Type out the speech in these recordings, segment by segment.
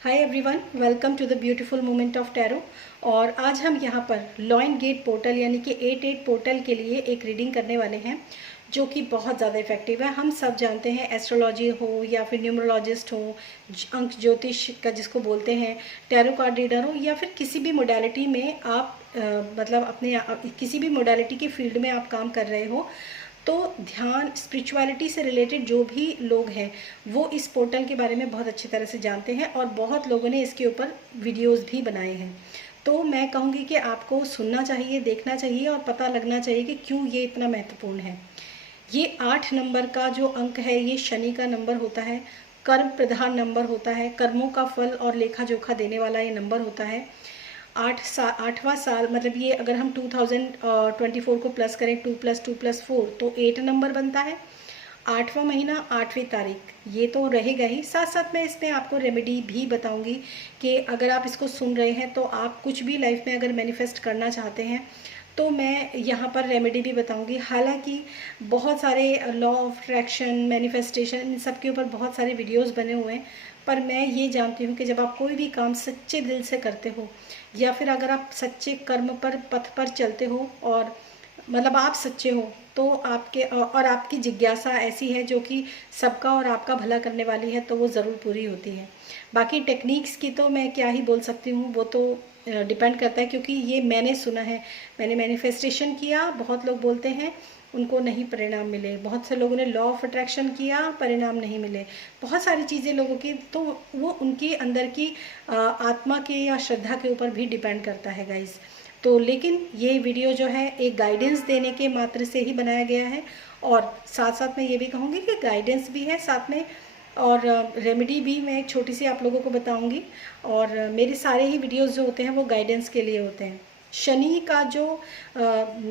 Hi everyone, welcome to the beautiful moment of tarot. और आज हम यहाँ पर लॉइन गेट पोर्टल यानी कि 88 पोर्टल के लिए एक रीडिंग करने वाले हैं जो कि बहुत ज़्यादा इफेक्टिव है। हम सब जानते हैं, एस्ट्रोलॉजी हो या फिर न्यूमरोलॉजिस्ट हो, अंक ज्योतिष का जिसको बोलते हैं, टैरो कार्ड रीडर हो या फिर किसी भी मोडालिटी में आप मतलब अपने किसी भी मोडालिटी की फील्ड में आप काम कर रहे हो, तो ध्यान स्पिरिचुअलिटी से रिलेटेड जो भी लोग हैं वो इस पोर्टल के बारे में बहुत अच्छी तरह से जानते हैं और बहुत लोगों ने इसके ऊपर वीडियोस भी बनाए हैं। तो मैं कहूँगी कि आपको सुनना चाहिए, देखना चाहिए और पता लगना चाहिए कि क्यों ये इतना महत्वपूर्ण है। ये 8 नंबर का जो अंक है ये शनि का नंबर होता है, कर्म प्रधान नंबर होता है, कर्मों का फल और लेखा जोखा देने वाला ये नंबर होता है। 8वां साल, मतलब ये अगर हम 2024 को प्लस करें, 2+2+4 तो 8 नंबर बनता है। 8वां महीना, 8वीं तारीख, ये तो रहेगा ही। साथ साथ मैं इसमें आपको रेमेडी भी बताऊंगी कि अगर आप इसको सुन रहे हैं तो आप कुछ भी लाइफ में अगर मैनिफेस्ट करना चाहते हैं तो मैं यहाँ पर रेमेडी भी बताऊंगी। हालांकि बहुत सारे लॉ ऑफ अट्रैक्शन, मैनिफेस्टेशन, इन सब के ऊपर बहुत सारे वीडियोस बने हुए हैं, पर मैं ये जानती हूँ कि जब आप कोई भी काम सच्चे दिल से करते हो या फिर अगर आप सच्चे कर्म पर पथ पर चलते हो और मतलब आप सच्चे हो, तो आपके और आपकी जिज्ञासा ऐसी है जो कि सबका और आपका भला करने वाली है, तो वो ज़रूर पूरी होती है। बाकी टेक्निक्स की तो मैं क्या ही बोल सकती हूँ, वो तो डिपेंड करता है, क्योंकि ये मैंने सुना है, मैंने मैनिफेस्टेशन किया, बहुत लोग बोलते हैं उनको नहीं परिणाम मिले, बहुत से लोगों ने लॉ ऑफ अट्रैक्शन किया, परिणाम नहीं मिले, बहुत सारी चीज़ें लोगों की, तो वो उनके अंदर की आत्मा के या श्रद्धा के ऊपर भी डिपेंड करता है गाइज। तो लेकिन ये वीडियो जो है एक गाइडेंस देने के मात्र से ही बनाया गया है, और साथ साथ मैं ये भी कहूँगी कि गाइडेंस भी है साथ में, और रेमेडी भी मैं एक छोटी सी आप लोगों को बताऊंगी। और मेरे सारे ही वीडियोस जो होते हैं वो गाइडेंस के लिए होते हैं। शनि का जो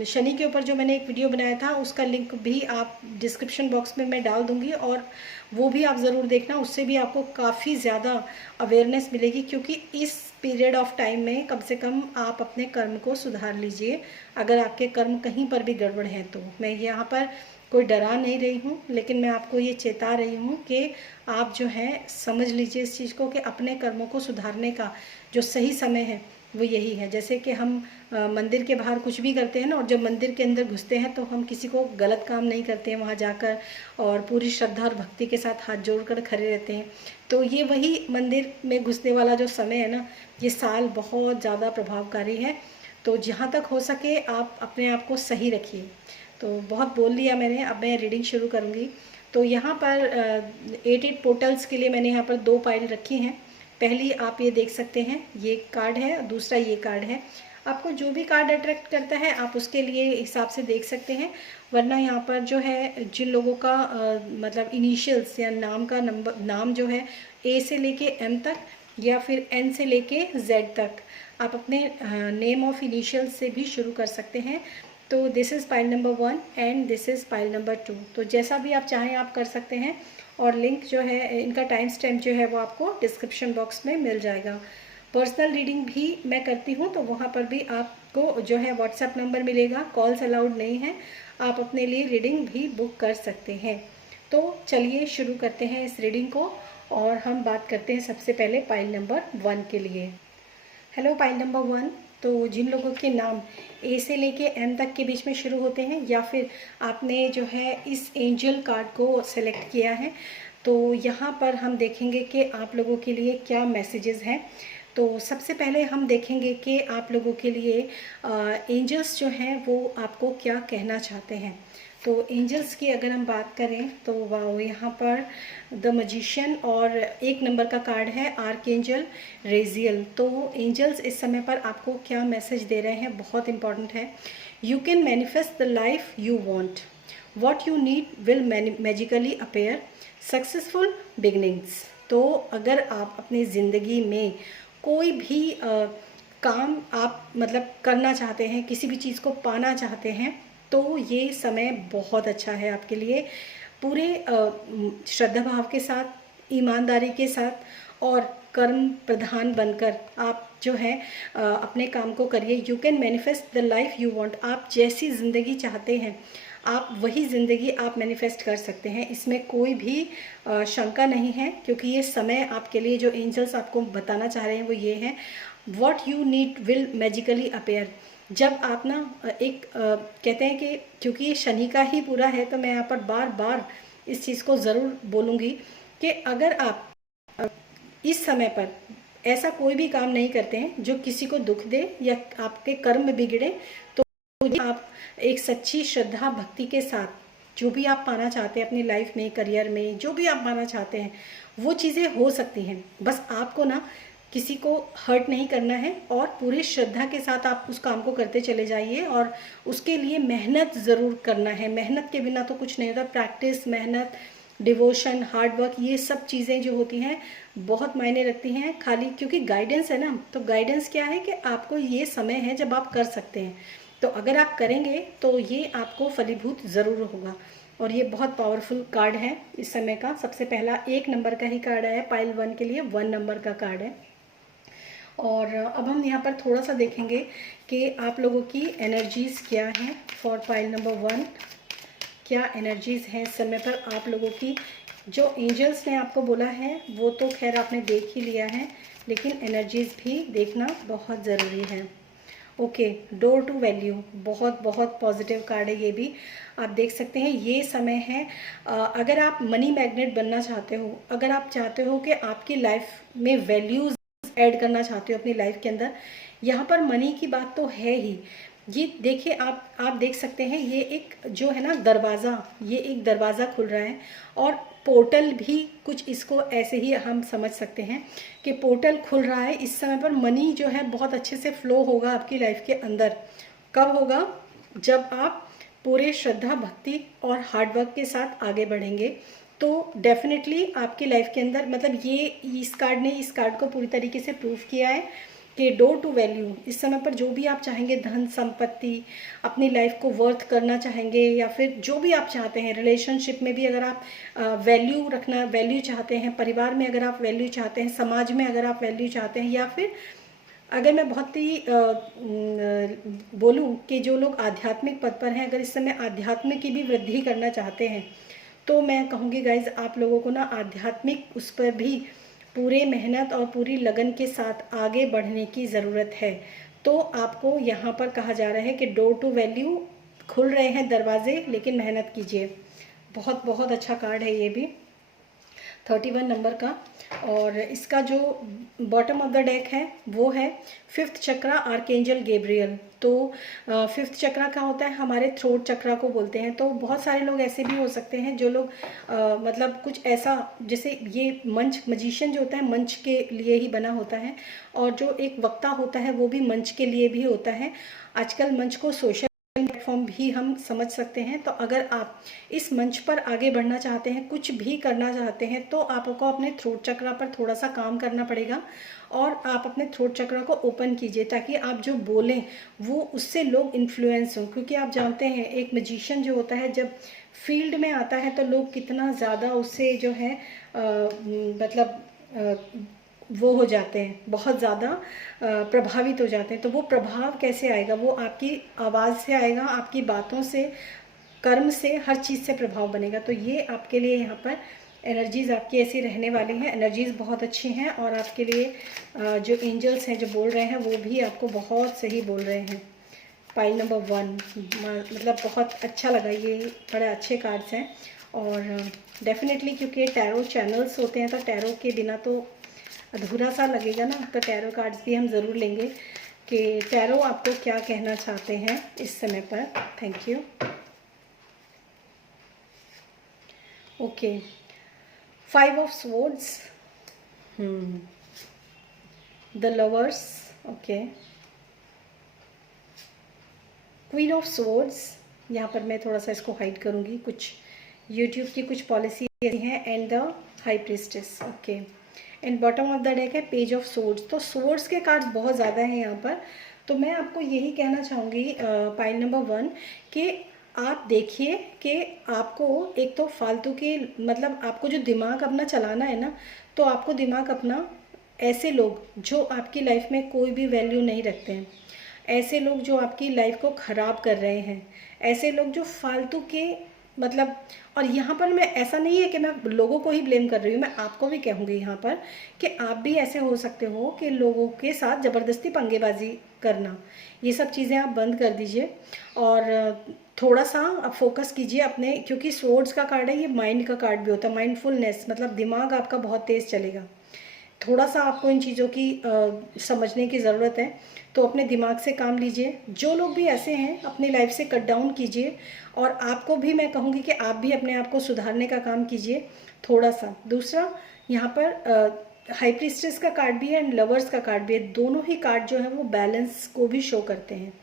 शनि के ऊपर जो मैंने एक वीडियो बनाया था उसका लिंक भी आप डिस्क्रिप्शन बॉक्स में मैं डाल दूंगी, और वो भी आप ज़रूर देखना, उससे भी आपको काफ़ी ज़्यादा अवेयरनेस मिलेगी, क्योंकि इस पीरियड ऑफ टाइम में कम से कम आप अपने कर्म को सुधार लीजिए। अगर आपके कर्म कहीं पर भी गड़बड़ हैं तो मैं यहाँ पर कोई डरा नहीं रही हूँ, लेकिन मैं आपको ये चेता रही हूँ कि आप जो है समझ लीजिए इस चीज़ को कि अपने कर्मों को सुधारने का जो सही समय है वो यही है। जैसे कि हम मंदिर के बाहर कुछ भी करते हैं ना, और जब मंदिर के अंदर घुसते हैं तो हम किसी को गलत काम नहीं करते हैं वहाँ जाकर, और पूरी श्रद्धा और भक्ति के साथ हाथ जोड़कर खड़े रहते हैं। तो ये वही मंदिर में घुसने वाला जो समय है ना, ये साल बहुत ज़्यादा प्रभावकारी है। तो जहाँ तक हो सके आप अपने आप को सही रखिए। तो बहुत बोल लिया मैंने, अब मैं रीडिंग शुरू करूँगी। तो यहाँ पर 88 पोर्टल्स के लिए मैंने यहाँ पर 2 फाइल रखी हैं। पहली आप ये देख सकते हैं, ये कार्ड है, दूसरा ये कार्ड है। आपको जो भी कार्ड अट्रैक्ट करता है आप उसके लिए हिसाब से देख सकते हैं, वरना यहाँ पर जो है जिन लोगों का मतलब इनिशियल्स या नाम का नंबर, नाम जो है ए से लेके एम तक या फिर एन से लेके जेड तक, आप अपने नेम ऑफ इनिशियल्स से भी शुरू कर सकते हैं। तो this is pile number 1 and this is pile number 2। तो जैसा भी आप चाहें आप कर सकते हैं, और लिंक जो है इनका टाइम स्टैम्प जो है वो आपको डिस्क्रिप्शन बॉक्स में मिल जाएगा। पर्सनल रीडिंग भी मैं करती हूँ, तो वहाँ पर भी आपको जो है व्हाट्सएप नंबर मिलेगा, कॉल्स अलाउड नहीं है, आप अपने लिए रीडिंग भी बुक कर सकते हैं। तो चलिए शुरू करते हैं इस रीडिंग को, और हम बात करते हैं सबसे पहले पाइल नंबर 1 के लिए। Hello pile number 1। तो जिन लोगों के नाम ए से लेके एम तक के बीच में शुरू होते हैं, या फिर आपने जो है इस एंजल कार्ड को सेलेक्ट किया है, तो यहाँ पर हम देखेंगे कि आप लोगों के लिए क्या मैसेजेस हैं। तो सबसे पहले हम देखेंगे कि आप लोगों के लिए एंजल्स जो हैं वो आपको क्या कहना चाहते हैं। तो एंजल्स की अगर हम बात करें तो वाओ, यहाँ पर द मजिशियन और 1 नंबर का कार्ड है आर्कएंजल रेजियल। तो एंजल्स इस समय पर आपको क्या मैसेज दे रहे हैं, बहुत इंपॉर्टेंट है। You can manifest the life you want, what you need will magically appear, successful beginnings. तो अगर आप अपनी ज़िंदगी में कोई भी काम आप मतलब करना चाहते हैं, किसी भी चीज़ को पाना चाहते हैं, तो ये समय बहुत अच्छा है आपके लिए। पूरे श्रद्धा भाव के साथ, ईमानदारी के साथ और कर्म प्रधान बनकर आप जो है अपने काम को करिए। You can manifest the life you want. आप जैसी ज़िंदगी चाहते हैं, आप वही ज़िंदगी आप मैनिफेस्ट कर सकते हैं, इसमें कोई भी शंका नहीं है। क्योंकि ये समय आपके लिए जो एंजल्स आपको बताना चाह रहे हैं वो ये है, what you need will magically appear. जब आप ना कहते हैं कि क्योंकि ये शनि का ही पूरा है, तो मैं यहाँ पर बार बार इस चीज़ को ज़रूर बोलूँगी कि अगर आप इस समय पर ऐसा कोई भी काम नहीं करते हैं जो किसी को दुख दे या आपके कर्म बिगड़े, तो आप एक सच्ची श्रद्धा भक्ति के साथ जो भी आप पाना चाहते हैं अपनी लाइफ में, करियर में, जो भी आप पाना चाहते हैं वो चीज़ें हो सकती हैं। बस आपको ना किसी को हर्ट नहीं करना है और पूरी श्रद्धा के साथ आप उस काम को करते चले जाइए, और उसके लिए मेहनत ज़रूर करना है। मेहनत के बिना तो कुछ नहीं होता। प्रैक्टिस, मेहनत, डिवोशन, हार्ड वर्क, ये सब चीज़ें जो होती हैं बहुत मायने रखती हैं। खाली क्योंकि गाइडेंस है ना, तो गाइडेंस क्या है कि आपको ये समय है जब आप कर सकते हैं, तो अगर आप करेंगे तो ये आपको फलीभूत ज़रूर होगा। और ये बहुत पावरफुल कार्ड है इस समय का। सबसे पहला 1 नंबर का ही कार्ड है, पाइल 1 के लिए 1 नंबर का कार्ड है। और अब हम यहाँ पर थोड़ा सा देखेंगे कि आप लोगों की एनर्जीज़ क्या हैं फॉर पाइल नंबर 1। क्या एनर्जीज़ हैं इस समय पर आप लोगों की। जो एंजल्स ने आपको बोला है वो तो खैर आपने देख ही लिया है, लेकिन एनर्जीज़ भी देखना बहुत ज़रूरी है। ओके, डोर टू वैल्यू, बहुत बहुत पॉजिटिव कार्ड है ये भी। आप देख सकते हैं ये समय है, अगर आप मनी मैग्नेट बनना चाहते हो, अगर आप चाहते हो कि आपकी लाइफ में वैल्यूज़ ऐड करना चाहते हो अपनी लाइफ के अंदर, यहाँ पर मनी की बात तो है ही। ये देखिए, आप देख सकते हैं ये एक जो है ना दरवाज़ा, ये एक दरवाज़ा खुल रहा है, और पोर्टल भी कुछ इसको ऐसे ही हम समझ सकते हैं कि पोर्टल खुल रहा है। इस समय पर मनी जो है बहुत अच्छे से फ्लो होगा आपकी लाइफ के अंदर। कब होगा? जब आप पूरे श्रद्धा भक्ति और हार्डवर्क के साथ आगे बढ़ेंगे, तो डेफिनेटली आपकी लाइफ के अंदर, मतलब ये इस कार्ड ने इस कार्ड को पूरी तरीके से प्रूफ किया है कि डोर टू वैल्यू, इस समय पर जो भी आप चाहेंगे, धन संपत्ति, अपनी लाइफ को वर्थ करना चाहेंगे, या फिर जो भी आप चाहते हैं, रिलेशनशिप में भी अगर आप वैल्यू रखना, वैल्यू चाहते हैं, परिवार में अगर आप वैल्यू चाहते हैं, समाज में अगर आप वैल्यू चाहते हैं, या फिर अगर मैं बहुत ही बोलूँ कि जो लोग आध्यात्मिक पद पर हैं, अगर इस समय आध्यात्म की भी वृद्धि करना चाहते हैं, तो मैं कहूँगी गाइज आप लोगों को ना आध्यात्मिक उस पर भी पूरे मेहनत और पूरी लगन के साथ आगे बढ़ने की ज़रूरत है। तो आपको यहाँ पर कहा जा रहा है कि डोर टू वैल्यू खुल रहे हैं दरवाजे, लेकिन मेहनत कीजिए। बहुत बहुत अच्छा कार्ड है ये भी, 31 नंबर का। और इसका जो बॉटम ऑफ द डेक है वो है 5th चक्रा, आर्कएंजल गैब्रियल। तो 5th चक्रा क्या होता है? हमारे थ्रोट चक्रा को बोलते हैं। तो बहुत सारे लोग ऐसे भी हो सकते हैं जो लोग मतलब कुछ ऐसा, जैसे ये मंच, मजिशियन जो होता है मंच के लिए ही बना होता है, और जो एक वक्ता होता है वो भी मंच के लिए भी होता है। आजकल मंच को सोशल प्लेटफॉर्म भी हम समझ सकते हैं। तो अगर आप इस मंच पर आगे बढ़ना चाहते हैं, कुछ भी करना चाहते हैं, तो आपको अपने थ्रोट चक्रा पर थोड़ा सा काम करना पड़ेगा, और आप अपने थ्रोट चक्रा को ओपन कीजिए ताकि आप जो बोलें वो उससे लोग इन्फ्लुएंस हों। क्योंकि आप जानते हैं एक मैजिशियन जो होता है जब फील्ड में आता है तो लोग कितना ज़्यादा उससे जो है वो हो जाते हैं, बहुत ज़्यादा प्रभावित हो जाते हैं। तो वो प्रभाव कैसे आएगा? वो आपकी आवाज़ से आएगा, आपकी बातों से, कर्म से, हर चीज़ से प्रभाव बनेगा। तो ये आपके लिए यहाँ पर एनर्जीज़ आपकी ऐसी रहने वाली हैं। एनर्जीज़ बहुत अच्छी हैं, और आपके लिए जो एंजल्स हैं जो बोल रहे हैं वो भी आपको बहुत सही बोल रहे हैं। पाइल नंबर 1, मतलब बहुत अच्छा लगा, ये बड़े अच्छे कार्ड्स हैं। और डेफिनेटली क्योंकि टैरो चैनल्स होते हैं, तो टैरो के बिना तो अधूरा सा लगेगा ना, तो टैरो कार्ड्स भी हम ज़रूर लेंगे कि टैरो आपको क्या कहना चाहते हैं इस समय पर। Thank you. Okay, 5 of swords, the lovers, okay, queen of swords. यहाँ पर मैं थोड़ा सा इसको हाइड करूँगी, कुछ यूट्यूब की कुछ पॉलिसी हैं, and the high priestess, okay. And bottom of the deck है पेज ऑफ सोर्ड्स। तो सोर्ड्स के कार्ड्स बहुत ज़्यादा हैं यहाँ पर। तो मैं आपको यही कहना चाहूँगी पाइल नंबर 1 कि आप देखिए कि आपको एक तो फालतू के, मतलब आपको जो दिमाग अपना चलाना है ना, तो आपको दिमाग अपना ऐसे लोग जो आपकी लाइफ में कोई भी वैल्यू नहीं रखते हैं, ऐसे लोग जो आपकी लाइफ को ख़राब कर रहे हैं, ऐसे लोग जो फालतू के मतलब, और यहाँ पर मैं ऐसा नहीं है कि मैं लोगों को ही ब्लेम कर रही हूँ, मैं आपको भी कहूँगी यहाँ पर कि आप भी ऐसे हो सकते हो कि लोगों के साथ ज़बरदस्ती पंगेबाजी करना, ये सब चीज़ें आप बंद कर दीजिए। और थोड़ा सा आप फोकस कीजिए अपने, क्योंकि स्वॉर्ड्स का कार्ड है, ये माइंड का कार्ड भी होता है, माइंडफुलनेस, मतलब दिमाग आपका बहुत तेज़ चलेगा। थोड़ा सा आपको इन चीज़ों की समझने की ज़रूरत है, तो अपने दिमाग से काम लीजिए। जो लोग भी ऐसे हैं अपनी लाइफ से कट डाउन कीजिए, और आपको भी मैं कहूँगी कि आप भी अपने आप को सुधारने का काम कीजिए थोड़ा सा। दूसरा, यहाँ पर हाई प्रीस्टेस का कार्ड भी है एंड लवर्स का कार्ड भी है, दोनों ही कार्ड जो है वो बैलेंस को भी शो करते हैं,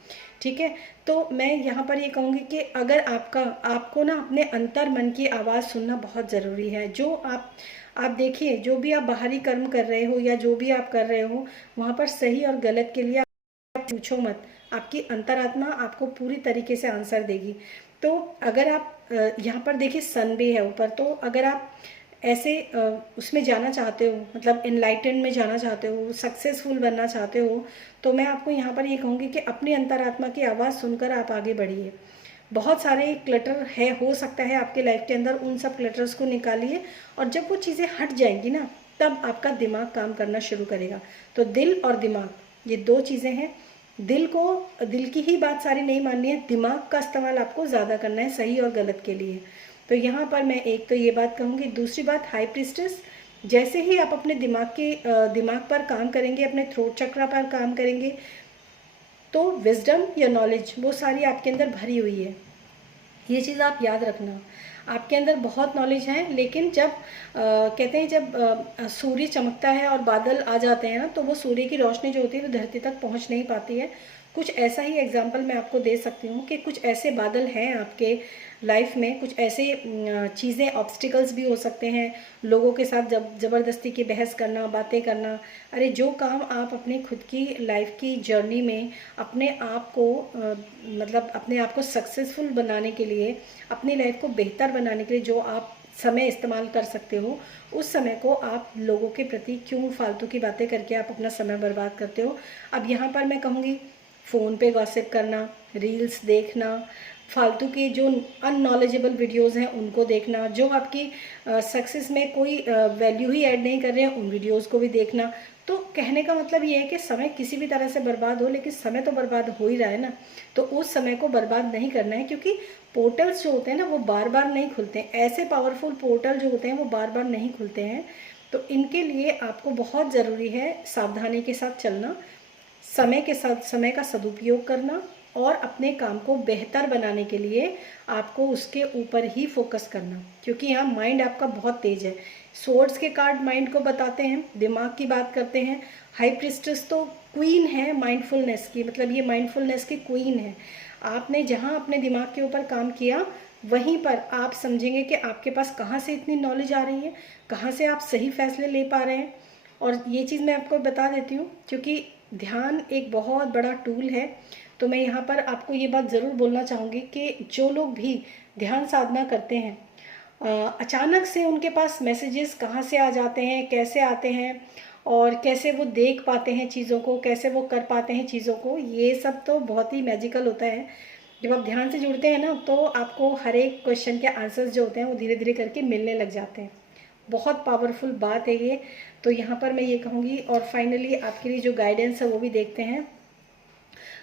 ठीक है। तो मैं यहाँ पर ये कहूँगी कि अगर आपको ना अपने अंतर मन की आवाज़ सुनना बहुत ज़रूरी है। जो आप देखिए, जो भी आप बाहरी कर्म कर रहे हो या जो भी आप कर रहे हो, वहाँ पर सही और गलत के लिए आप पूछो मत, आपकी अंतरात्मा आपको पूरी तरीके से आंसर देगी। तो अगर आप यहाँ पर देखिए सन भी है ऊपर, तो अगर आप ऐसे उसमें जाना चाहते हो, मतलब इनलाइटेंड में जाना चाहते हो, सक्सेसफुल बनना चाहते हो, तो मैं आपको यहाँ पर ये कहूँगी कि अपनी अंतरात्मा की आवाज़ सुनकर आप आगे बढ़िए। बहुत सारे क्लटर है, हो सकता है आपके लाइफ के अंदर, उन सब क्लटर्स को निकालिए, और जब वो चीज़ें हट जाएंगी ना, तब आपका दिमाग काम करना शुरू करेगा। तो दिल और दिमाग, ये दो चीज़ें हैं। दिल की ही बात सारी नहीं माननी है, दिमाग का इस्तेमाल आपको ज़्यादा करना है सही और गलत के लिए। तो यहाँ पर मैं एक तो ये बात कहूँगी। दूसरी बात, हाई प्रीस्टेस, जैसे ही आप अपने दिमाग पर काम करेंगे, अपने थ्रोट चक्रा पर काम करेंगे, तो विजडम या नॉलेज वो सारी आपके अंदर भरी हुई है। ये चीज़ आप याद रखना, आपके अंदर बहुत नॉलेज है, लेकिन जब कहते हैं जब सूर्य चमकता है और बादल आ जाते हैं ना, तो वो सूर्य की रोशनी जो होती है वो धरती तक पहुंच नहीं पाती है। कुछ ऐसा ही एग्जाम्पल मैं आपको दे सकती हूँ कि कुछ ऐसे बादल हैं आपके लाइफ में, कुछ ऐसे चीज़ें, ऑब्स्टिकल्स भी हो सकते हैं, लोगों के साथ जब ज़बरदस्ती की बहस करना, बातें करना। अरे जो काम आप अपने खुद की लाइफ की जर्नी में अपने आप को मतलब अपने आप को सक्सेसफुल बनाने के लिए, अपनी लाइफ को बेहतर बनाने के लिए जो आप समय इस्तेमाल कर सकते हो, उस समय को आप लोगों के प्रति क्यों फालतू की बातें करके आप अपना समय बर्बाद करते हो। अब यहाँ पर मैं कहूँगी, फ़ोन पे गॉसिप करना, रील्स देखना, फालतू के जो अननॉलेजेबल वीडियोस हैं उनको देखना, जो आपकी सक्सेस में कोई वैल्यू ही ऐड नहीं कर रहे हैं, उन वीडियोस को भी देखना। तो कहने का मतलब ये है कि समय किसी भी तरह से बर्बाद हो, लेकिन समय तो बर्बाद हो ही रहा है ना, तो उस समय को बर्बाद नहीं करना है, क्योंकि पोर्टल्स जो होते हैं ना वो बार बार नहीं खुलते हैं। ऐसे पावरफुल पोर्टल जो होते हैं वो बार बार नहीं खुलते हैं। तो इनके लिए आपको बहुत ज़रूरी है सावधानी के साथ चलना, समय का सदुपयोग करना, और अपने काम को बेहतर बनाने के लिए आपको उसके ऊपर ही फोकस करना, क्योंकि यहाँ माइंड आपका बहुत तेज है। सोर्ड्स के कार्ड माइंड को बताते हैं, दिमाग की बात करते हैं। हाई प्रिस्टेस तो क्वीन है माइंडफुलनेस की, मतलब ये माइंडफुलनेस की क्वीन है। आपने जहाँ अपने दिमाग के ऊपर काम किया, वहीं पर आप समझेंगे कि आपके पास कहाँ से इतनी नॉलेज आ रही है, कहाँ से आप सही फैसले ले पा रहे हैं। और ये चीज़ मैं आपको बता देती हूँ, क्योंकि ध्यान एक बहुत बड़ा टूल है। तो मैं यहाँ पर आपको ये बात ज़रूर बोलना चाहूँगी कि जो लोग भी ध्यान साधना करते हैं, अचानक से उनके पास मैसेजेस कहाँ से आ जाते हैं, कैसे आते हैं, और कैसे वो देख पाते हैं चीज़ों को, कैसे वो कर पाते हैं चीज़ों को, ये सब तो बहुत ही मैजिकल होता है। जब आप ध्यान से जुड़ते हैं ना, तो आपको हर एक क्वेश्चन के आंसर्स जो होते हैं वो धीरे धीरे करके मिलने लग जाते हैं। बहुत पावरफुल बात है ये। तो यहाँ पर मैं ये कहूँगी, और फाइनली आपके लिए जो गाइडेंस है वो भी देखते हैं।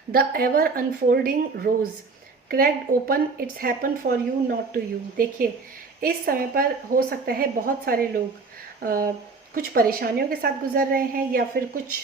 The ever unfolding rose cracked open, it's happen for you not to you. देखिए, इस समय पर हो सकता है बहुत सारे लोग कुछ परेशानियों के साथ गुजर रहे हैं, या फिर कुछ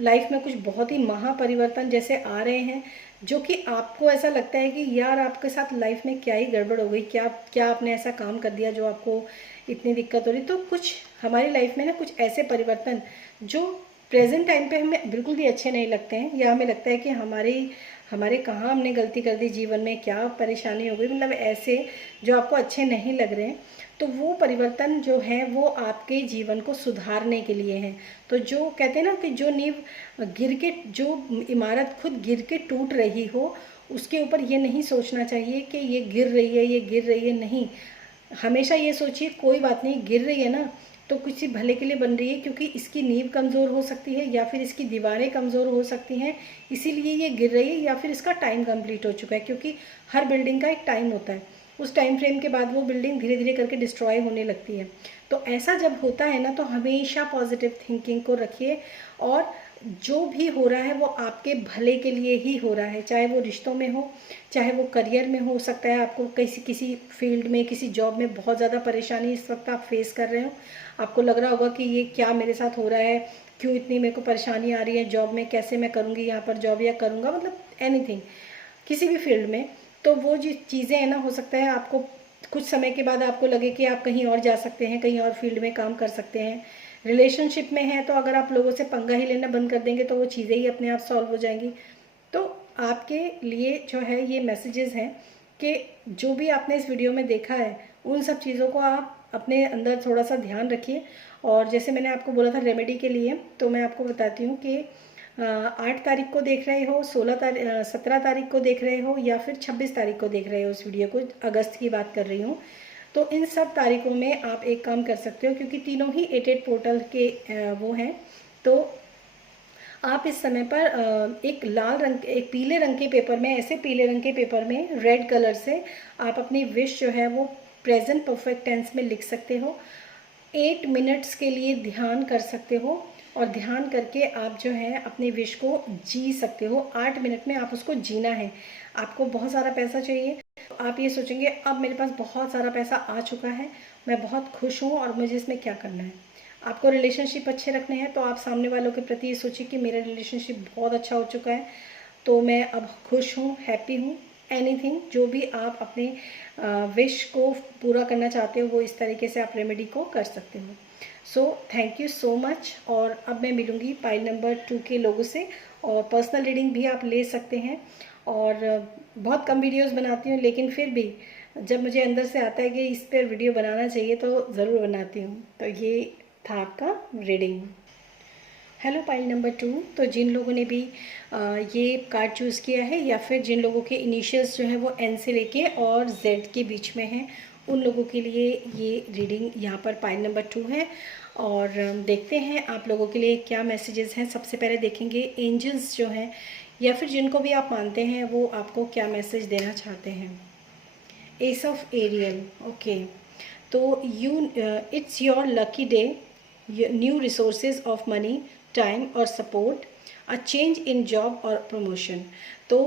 लाइफ में कुछ बहुत ही महापरिवर्तन जैसे आ रहे हैं, जो कि आपको ऐसा लगता है कि यार आपके साथ लाइफ में क्या ही गड़बड़ हो गई, क्या क्या आपने ऐसा काम कर दिया जो आपको इतनी दिक्कत हो रही। तो कुछ हमारी लाइफ में ना कुछ ऐसे परिवर्तन जो प्रेजेंट टाइम पे हमें बिल्कुल भी अच्छे नहीं लगते हैं, या हमें लगता है कि हमारे कहाँ हमने गलती कर दी, जीवन में क्या परेशानी हो गई, मतलब ऐसे जो आपको अच्छे नहीं लग रहे हैं। तो वो परिवर्तन जो है वो आपके जीवन को सुधारने के लिए हैं। तो जो कहते हैं ना कि जो नींव जो इमारत खुद गिर के टूट रही हो, उसके ऊपर ये नहीं सोचना चाहिए कि ये गिर रही है, ये गिर रही है। नहीं, हमेशा ये सोचिए कोई बात नहीं, गिर रही है ना, तो किसी भले के लिए बन रही है, क्योंकि इसकी नींव कमज़ोर हो सकती है या फिर इसकी दीवारें कमज़ोर हो सकती हैं, इसीलिए ये गिर रही है, या फिर इसका टाइम कंप्लीट हो चुका है, क्योंकि हर बिल्डिंग का एक टाइम होता है। उस टाइम फ्रेम के बाद वो बिल्डिंग धीरे धीरे करके डिस्ट्रॉय होने लगती है। तो ऐसा जब होता है ना, तो हमेशा पॉजिटिव थिंकिंग को रखिए, और जो भी हो रहा है वो आपके भले के लिए ही हो रहा है, चाहे वो रिश्तों में हो, चाहे वो करियर में हो सकता है। आपको किसी फील्ड में, किसी जॉब में बहुत ज़्यादा परेशानी इस वक्त आप फेस कर रहे हो, आपको लग रहा होगा कि ये क्या मेरे साथ हो रहा है, क्यों इतनी मेरे को परेशानी आ रही है जॉब में, कैसे मैं करूँगी यहाँ पर जॉब, या करूँगा, मतलब एनीथिंग, किसी भी फील्ड में। तो वो जो चीज़ें हैं ना, हो सकता है आपको कुछ समय के बाद आपको लगे कि आप कहीं और जा सकते हैं, कहीं और फील्ड में काम कर सकते हैं। रिलेशनशिप में है तो अगर आप लोगों से पंगा ही लेना बंद कर देंगे तो वो चीज़ें ही अपने आप सॉल्व हो जाएंगी। तो आपके लिए जो है ये मैसेजेस हैं कि जो भी आपने इस वीडियो में देखा है उन सब चीज़ों को आप अपने अंदर थोड़ा सा ध्यान रखिए। और जैसे मैंने आपको बोला था रेमेडी के लिए, तो मैं आपको बताती हूँ कि 8 तारीख को देख रहे हो, 17 तारीख को देख रहे हो, या फिर 26 तारीख को देख रहे हो इस वीडियो को, अगस्त की बात कर रही हूँ। तो इन सब तारीखों में आप एक काम कर सकते हो, क्योंकि तीनों ही 88 पोर्टल के वो हैं। तो आप इस समय पर एक लाल रंग, एक पीले रंग के पेपर में, ऐसे पीले रंग के पेपर में रेड कलर से आप अपनी विश जो है वो प्रेजेंट परफेक्ट टेंस में लिख सकते हो। 8 मिनट्स के लिए ध्यान कर सकते हो, और ध्यान करके आप जो है अपनी विश को जी सकते हो। 8 मिनट में आप उसको जीना है। आपको बहुत सारा पैसा चाहिए, तो आप ये सोचेंगे अब मेरे पास बहुत सारा पैसा आ चुका है, मैं बहुत खुश हूँ और मुझे इसमें क्या करना है। आपको रिलेशनशिप अच्छे रखने हैं, तो आप सामने वालों के प्रति ये सोचिए कि मेरा रिलेशनशिप बहुत अच्छा हो चुका है, तो मैं अब खुश हूँ, हैप्पी हूँ। एनीथिंग, जो भी आप अपने विश को पूरा करना चाहते हो, वो इस तरीके से आप रेमेडी को कर सकते हो। So thank you so much. और अब मैं मिलूँगी पाइल नंबर 2 के लोगों से, और पर्सनल रीडिंग भी आप ले सकते हैं। और बहुत कम वीडियोस बनाती हूँ, लेकिन फिर भी जब मुझे अंदर से आता है कि इस पर वीडियो बनाना चाहिए तो ज़रूर बनाती हूँ। तो ये था आपका रीडिंग। Hello pile number 2। तो जिन लोगों ने भी ये कार्ड चूज़ किया है, या फिर जिन लोगों के इनिशियल्स जो है वो एन से लेके और जेड के बीच में हैं, उन लोगों के लिए ये रीडिंग यहाँ पर पाइल नंबर 2 है। और देखते हैं आप लोगों के लिए क्या मैसेजेस हैं। सबसे पहले देखेंगे एंजल्स जो हैं, या फिर जिनको भी आप मानते हैं, वो आपको क्या मैसेज देना चाहते हैं। Ace of aerial, okay. तो it's your lucky day, new resources of money, time और support, a change in job और प्रमोशन। तो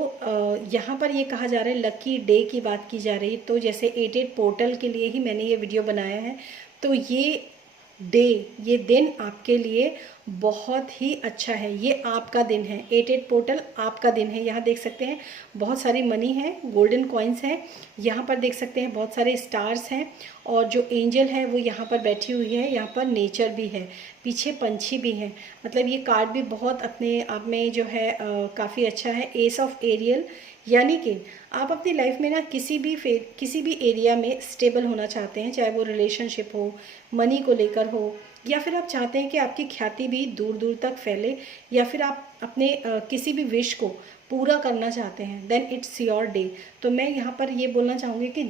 यहाँ पर ये कहा जा रहा है, लकी डे की बात की जा रही है, तो जैसे 88 पोर्टल के लिए ही मैंने ये वीडियो बनाया है। तो ये दिन आपके लिए बहुत ही अच्छा है, ये आपका दिन है। 88 पोर्टल आपका दिन है। यहाँ देख सकते हैं बहुत सारी मनी है, गोल्डन कॉइन्स हैं, यहाँ पर देख सकते हैं बहुत सारे स्टार्स हैं, और जो एंजल है वो यहाँ पर बैठी हुई है। यहाँ पर नेचर भी है, पीछे पंछी भी हैं। मतलब ये कार्ड भी बहुत अपने आप में जो है काफ़ी अच्छा है। एस ऑफ एरियल, यानी कि आप अपनी लाइफ में ना किसी भी एरिया में स्टेबल होना चाहते हैं, चाहे वो रिलेशनशिप हो, मनी को लेकर हो, या फिर आप चाहते हैं कि आपकी ख्याति भी दूर दूर तक फैले, या फिर आप अपने किसी भी विश को पूरा करना चाहते हैं, देन इट्स योर डे। तो मैं यहाँ पर ये बोलना चाहूँगी कि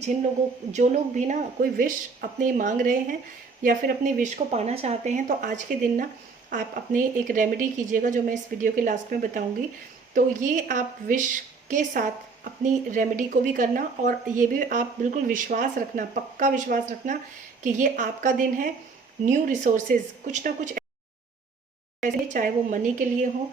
जो लोग भी ना कोई विश अपने मांग रहे हैं, या फिर अपनी विश को पाना चाहते हैं, तो आज के दिन ना आप अपने एक रेमेडी कीजिएगा, जो मैं इस वीडियो के लास्ट में बताऊँगी। तो ये आप विश के साथ अपनी रेमेडी को भी करना, और ये भी आप बिल्कुल विश्वास रखना, पक्का विश्वास रखना कि ये आपका दिन है। न्यू रिसोर्सेज कुछ ना कुछ ऐसे, चाहे वो मनी के लिए हो,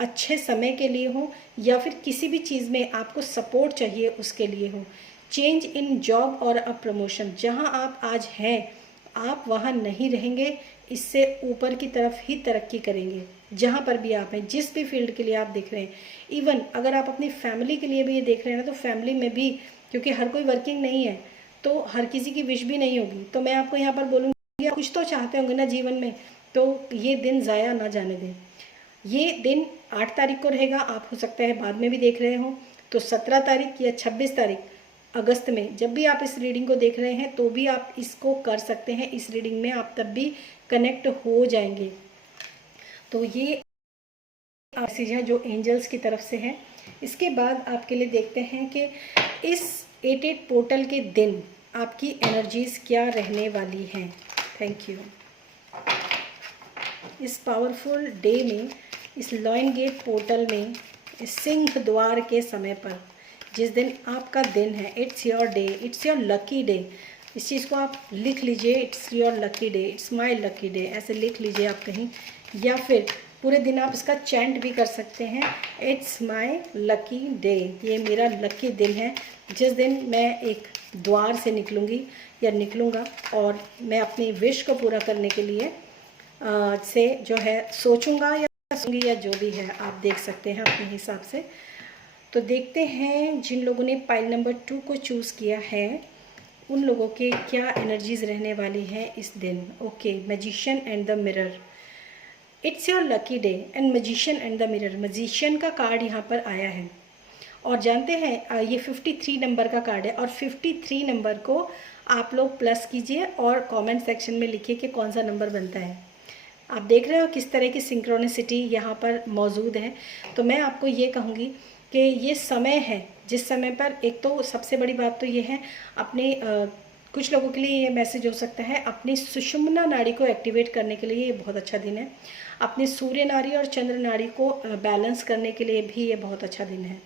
अच्छे समय के लिए हो, या फिर किसी भी चीज़ में आपको सपोर्ट चाहिए उसके लिए हो। चेंज इन जॉब और अ प्रमोशन, जहाँ आप आज हैं आप वहाँ नहीं रहेंगे, इससे ऊपर की तरफ ही तरक्की करेंगे। जहाँ पर भी आप हैं, जिस भी फील्ड के लिए आप देख रहे हैं, इवन अगर आप अपनी फैमिली के लिए भी ये देख रहे हैं ना, तो फैमिली में भी, क्योंकि हर कोई वर्किंग नहीं है, तो हर किसी की विश भी नहीं होगी। तो मैं आपको यहाँ पर बोलूँगी, कुछ तो चाहते होंगे ना जीवन में, तो ये दिन ज़ाया ना जाने दें। ये दिन 8 तारीख को रहेगा, आप हो सकता है बाद में भी देख रहे हो, तो 17 तारीख या 26 तारीख अगस्त में जब भी आप इस रीडिंग को देख रहे हैं, तो भी आप इसको कर सकते हैं। इस रीडिंग में आप तब भी कनेक्ट हो जाएंगे। तो ये मैसेज है जो एंजल्स की तरफ से है। इसके बाद आपके लिए देखते हैं कि इस 88 पोर्टल के दिन आपकी एनर्जीज क्या रहने वाली हैं। Thank you. इस पावरफुल डे में, इस लॉइन गेट पोर्टल में, इस सिंह द्वार के समय पर, जिस दिन आपका दिन है, it's your day, it's your lucky day. इस चीज़ को आप लिख लीजिए, it's your lucky day, it's my lucky day, ऐसे लिख लीजिए आप कहीं, या फिर पूरे दिन आप इसका चैंट भी कर सकते हैं, इट्स माई लकी डे, ये मेरा लकी दिन है जिस दिन मैं एक द्वार से निकलूँगी या निकलूँगा और मैं अपनी विश को पूरा करने के लिए से जो है सोचूंगा या सोचूंगी, या जो भी है आप देख सकते हैं अपने हिसाब से। तो देखते हैं जिन लोगों ने पाइल नंबर 2 को चूज़ किया है उन लोगों के क्या एनर्जीज रहने वाली हैं इस दिन। Okay, magician and the mirror, it's your lucky day and magician and the mirror. Magician का कार्ड यहाँ पर आया है और जानते हैं ये 53 नंबर का कार्ड है, और 53 नंबर को आप लोग प्लस कीजिए और कमेंट सेक्शन में लिखिए कि कौन सा नंबर बनता है। आप देख रहे हो किस तरह की सिंक्रोनिसिटी यहाँ पर मौजूद है। तो मैं आपको ये कहूँगी कि ये समय है जिस समय पर, एक तो सबसे बड़ी बात तो ये है अपने कुछ लोगों के लिए ये मैसेज हो सकता है, अपनी सुषुम्ना नाड़ी को एक्टिवेट करने के लिए ये बहुत अच्छा दिन है। अपनी सूर्य नाड़ी और चंद्र नाड़ी को बैलेंस करने के लिए भी ये बहुत अच्छा दिन है।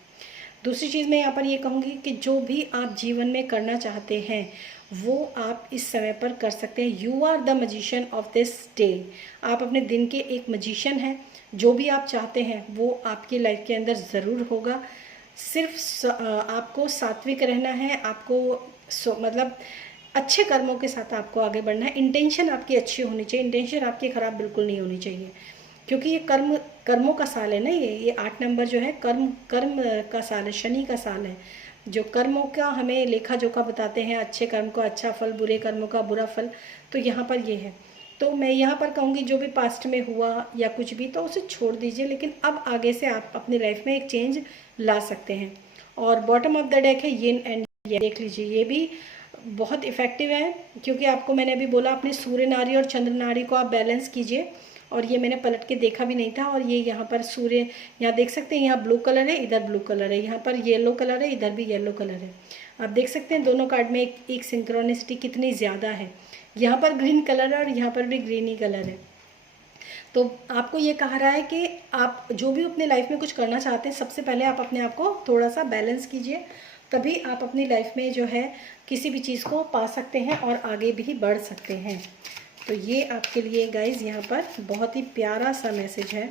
दूसरी चीज़ मैं यहाँ पर ये कहूँगी कि जो भी आप जीवन में करना चाहते हैं वो आप इस समय पर कर सकते हैं। You are the magician of this day, आप अपने दिन के एक मजिशियन हैं। जो भी आप चाहते हैं वो आपकी लाइफ के अंदर ज़रूर होगा। सिर्फ आपको सात्विक रहना है, आपको मतलब अच्छे कर्मों के साथ आपको आगे बढ़ना है। इंटेंशन आपकी अच्छी होनी चाहिए, इंटेंशन आपकी ख़राब बिल्कुल नहीं होनी चाहिए, क्योंकि ये कर्मों का साल है ना। ये 8 नंबर जो है कर्म का साल है, शनि का साल है, जो कर्मों का हमें लेखा जोखा बताते हैं, अच्छे कर्म को अच्छा फल, बुरे कर्मों का बुरा फल। तो यहाँ पर ये है। तो मैं यहाँ पर कहूँगी जो भी पास्ट में हुआ या कुछ भी तो उसे छोड़ दीजिए, लेकिन अब आगे से आप अपनी लाइफ में एक चेंज ला सकते हैं। और बॉटम ऑफ द डेक है यिन एंड yang, देख लीजिए ये भी बहुत इफ़ेक्टिव है, क्योंकि आपको मैंने अभी बोला अपनी सूर्य नाड़ी और चंद्र नाड़ी को आप बैलेंस कीजिए। और ये मैंने पलट के देखा भी नहीं था, और ये यहाँ पर सूर्य, यहाँ देख सकते हैं, यहाँ ब्लू कलर है, इधर ब्लू कलर है, यहाँ पर येलो कलर है, इधर भी येलो कलर है। आप देख सकते हैं दोनों कार्ड में एक सिंक्रोनिसिटी कितनी ज़्यादा है। यहाँ पर ग्रीन कलर है और यहाँ पर भी ग्रीन ही कलर है। तो आपको ये कहा रहा है कि आप जो भी अपने लाइफ में कुछ करना चाहते हैं, सबसे पहले आप अपने आप को थोड़ा सा बैलेंस कीजिए, तभी आप अपनी लाइफ में जो है किसी भी चीज़ को पा सकते हैं और आगे भी बढ़ सकते हैं। तो ये आपके लिए गाइज़ यहाँ पर बहुत ही प्यारा सा मैसेज है।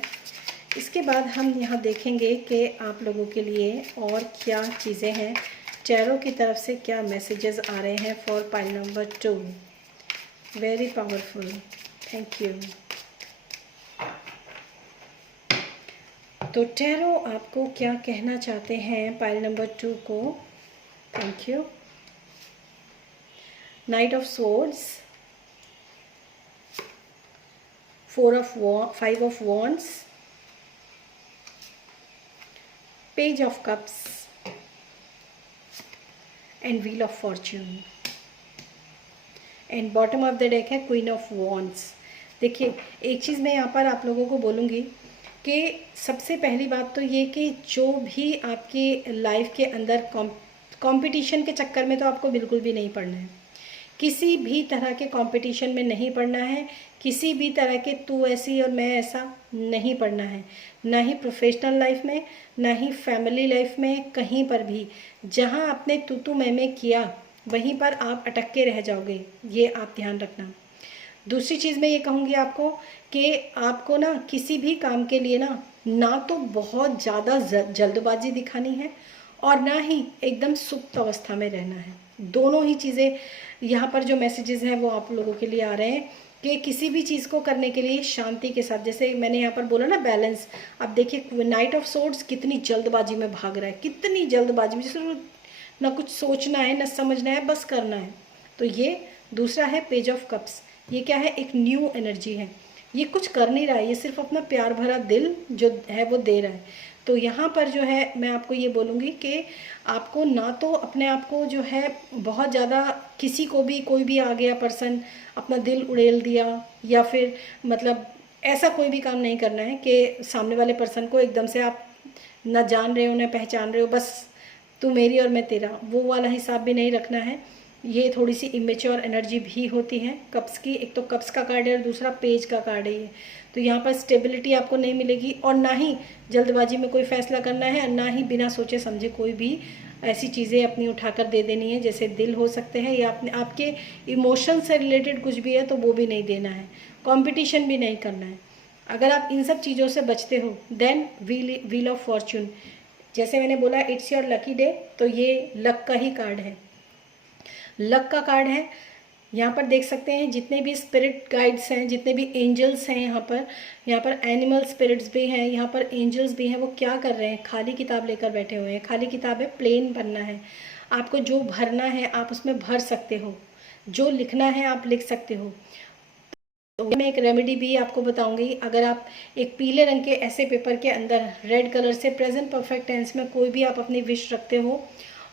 इसके बाद हम यहाँ देखेंगे कि आप लोगों के लिए और क्या चीज़ें हैं, टैरो की तरफ से क्या मैसेजेस आ रहे हैं for pile number 2। Very powerful, thank you. तो टैरो आपको क्या कहना चाहते हैं पाइल नंबर 2 को। Thank you. Night of swords, 5 of wands, page of cups and wheel of fortune, and bottom of the deck है queen of wands। देखिए एक चीज़ मैं यहाँ पर आप लोगों को बोलूँगी कि सबसे पहली बात तो ये कि जो भी आपकी लाइफ के अंदर कंपटीशन के चक्कर में तो आपको बिल्कुल भी नहीं पड़ना है। किसी भी तरह के कंपटीशन में नहीं पड़ना है, किसी भी तरह के तू ऐसी और मैं ऐसा नहीं पड़ना है, ना ही प्रोफेशनल लाइफ में, ना ही फैमिली लाइफ में, कहीं पर भी। जहां आपने तू मैं किया वहीं पर आप अटक के रह जाओगे, ये आप ध्यान रखना। दूसरी चीज़ मैं ये कहूँगी आपको कि आपको ना किसी भी काम के लिए ना तो बहुत ज़्यादा जल्दबाजी दिखानी है और ना ही एकदम सुप्त अवस्था में रहना है। दोनों ही चीज़ें यहाँ पर जो मैसेजेस हैं वो आप लोगों के लिए आ रहे हैं कि किसी भी चीज़ को करने के लिए शांति के साथ, जैसे मैंने यहाँ पर बोला ना बैलेंस। अब देखिए नाइट ऑफ सोर्ड्स कितनी जल्दबाजी में भाग रहा है, कितनी जल्दबाजी में, जैसे ना कुछ सोचना है ना समझना है, बस करना है। तो ये दूसरा है पेज ऑफ कप्स। ये क्या है, एक न्यू एनर्जी है। ये कुछ कर नहीं रहा है, ये सिर्फ अपना प्यार भरा दिल जो है वो दे रहा है। तो यहाँ पर जो है मैं आपको ये बोलूँगी कि आपको ना तो अपने आप को जो है बहुत ज़्यादा किसी को भी, कोई भी आ गया पर्सन अपना दिल उड़ेल दिया, या फिर मतलब ऐसा कोई भी काम नहीं करना है कि सामने वाले पर्सन को एकदम से आप ना जान रहे हो ना पहचान रहे हो, बस तू मेरी और मैं तेरा, वो वाला हिसाब भी नहीं रखना है। ये थोड़ी सी इमेच्योर एनर्जी भी होती है कप्स की। एक तो कप्स का कार्ड है और दूसरा पेज का कार्ड है ये। तो यहाँ पर स्टेबिलिटी आपको नहीं मिलेगी और ना ही जल्दबाजी में कोई फैसला करना है और ना ही बिना सोचे समझे कोई भी ऐसी चीज़ें अपनी उठाकर दे देनी है, जैसे दिल हो सकते हैं या अपने आपके इमोशन से रिलेटेड कुछ भी है तो वो भी नहीं देना है। कंपटीशन भी नहीं करना है। अगर आप इन सब चीज़ों से बचते हो देन व्हील ऑफ फॉर्च्यून, जैसे मैंने बोला इट्स योर लकी डे, तो ये लक का ही कार्ड है, लक का कार्ड है। यहाँ पर देख सकते हैं जितने भी स्पिरिट गाइड्स हैं, जितने भी एंजल्स हैं, यहाँ पर एनिमल स्पिरिट्स भी हैं, यहाँ पर एंजल्स भी हैं। वो क्या कर रहे हैं? खाली किताब लेकर बैठे हुए हैं। खाली किताब है, प्लेन बनना है। आपको जो भरना है आप उसमें भर सकते हो, जो लिखना है आप लिख सकते हो। तो मैं एक रेमेडी भी आपको बताऊंगी। अगर आप एक पीले रंग के ऐसे पेपर के अंदर रेड कलर से प्रेजेंट परफेक्ट टेंस में कोई भी आप अपनी विश रखते हो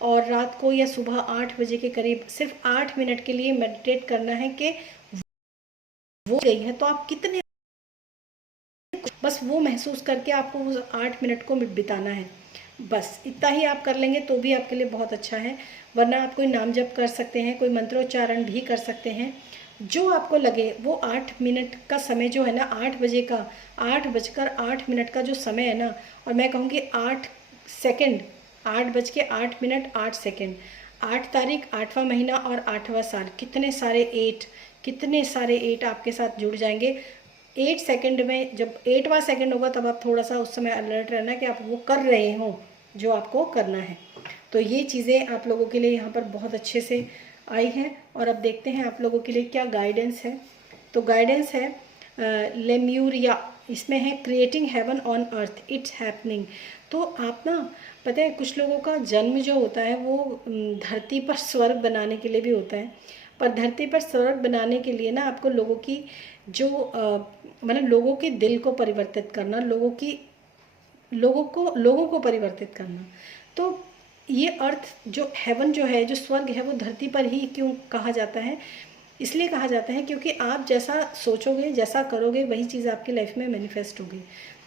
और रात को या सुबह 8 बजे के करीब सिर्फ 8 मिनट के लिए मेडिटेट करना है कि वो गई है, तो आप कितने, बस वो महसूस करके आपको उस 8 मिनट को बिताना है। बस इतना ही आप कर लेंगे तो भी आपके लिए बहुत अच्छा है। वरना आप कोई नाम जप कर सकते हैं, कोई मंत्रोच्चारण भी कर सकते हैं, जो आपको लगे। वो 8 मिनट का समय जो है ना, 8 बजे का 8:08 का जो समय है ना, और मैं कहूँगी 8 सेकेंड, 8:08 8 सेकेंड, 8 तारीख, 8वां महीना और 8वां साल, कितने सारे 8 आपके साथ जुड़ जाएंगे। 8 सेकेंड में जब 8वां सेकेंड होगा तब आप थोड़ा सा उस समय अलर्ट रहना कि आप वो कर रहे हो जो आपको करना है। तो ये चीज़ें आप लोगों के लिए यहाँ पर बहुत अच्छे से आई हैं। और अब देखते हैं आप लोगों के लिए क्या गाइडेंस है। तो गाइडेंस है लेम्यूरिया, इसमें है creating heaven on earth, it's happening. तो आप ना, पता है कुछ लोगों का जन्म जो होता है वो धरती पर स्वर्ग बनाने के लिए भी होता है। पर धरती पर स्वर्ग बनाने के लिए ना आपको लोगों की जो मतलब लोगों के दिल को परिवर्तित करना, लोगों को परिवर्तित करना। तो ये अर्थ जो हेवन जो है, जो स्वर्ग है, वो धरती पर ही क्यों कहा जाता है? इसलिए कहा जाता है क्योंकि आप जैसा सोचोगे, जैसा करोगे, वही चीज़ आपकी लाइफ में मैनिफेस्ट होगी।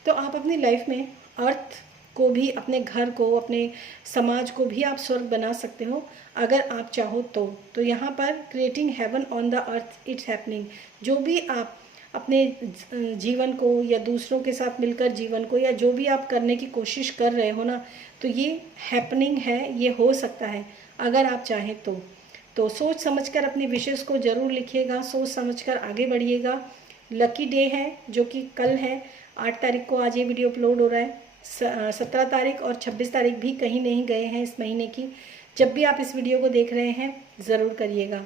तो आप अपनी लाइफ में अर्थ को भी, अपने घर को, अपने समाज को भी आप स्वर्ग बना सकते हो अगर आप चाहो तो यहाँ पर creating heaven on the earth it's happening, जो भी आप अपने जीवन को या दूसरों के साथ मिलकर जीवन को या जो भी आप करने की कोशिश कर रहे हो ना, तो ये हैपनिंग है, ये हो सकता है अगर आप चाहें तो सोच समझकर अपनी विशेष को ज़रूर लिखिएगा, सोच समझकर आगे बढ़िएगा। लकी डे है जो कि कल है, 8 तारीख को आज ये वीडियो अपलोड हो रहा है। 17 तारीख और 26 तारीख भी कहीं नहीं गए हैं इस महीने की। जब भी आप इस वीडियो को देख रहे हैं ज़रूर करिएगा।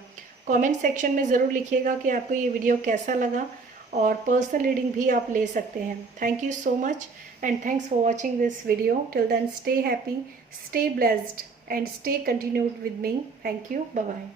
कमेंट सेक्शन में ज़रूर लिखिएगा कि आपको ये वीडियो कैसा लगा, और पर्सनल रीडिंग भी आप ले सकते हैं। Thank you so much and thanks for watching this video. Till then stay happy, stay blessed and stay continued with me. Thank you, bye bye.